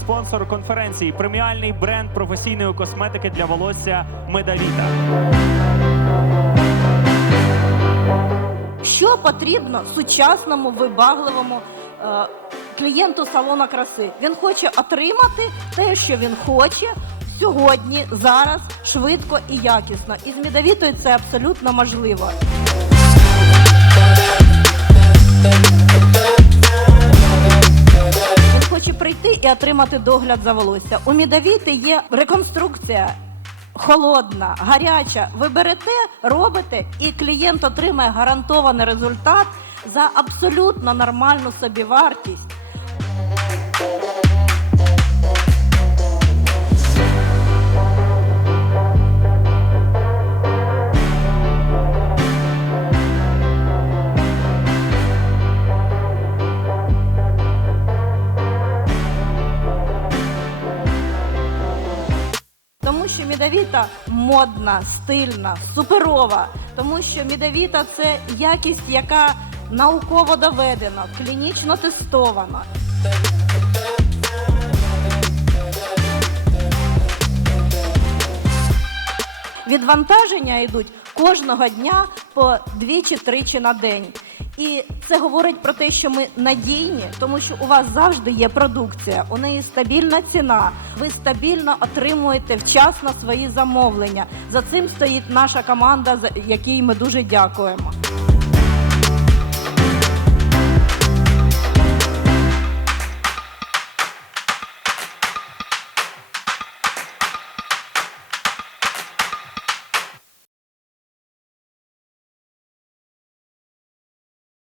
спонсор конференції, преміальний бренд професійної косметики для волосся Медавіта. Що потрібно сучасному вибагливому е, клієнту салона краси? Він хоче отримати те, що він хоче сьогодні, зараз, швидко і якісно. І з медовітою це абсолютно можливо. Прийти і отримати догляд за волосся. У медовіти є реконструкція. Холодна, гаряча. Ви берете, робите, і клієнт отримає гарантований результат за абсолютно нормальну собівартість. Тому що мідовіта модна, стильна, суперова. Тому що мідовіта це якість, яка науково доведена, клінічно тестована. Відвантаження йдуть кожного дня по двічі-тричі на день. І це говорить про те, що ми надійні, тому що у вас завжди є продукція, у неї стабільна ціна. Ви стабільно отримуєте вчасно свої замовлення. За цим стоїть наша команда, за якій ми дуже дякуємо.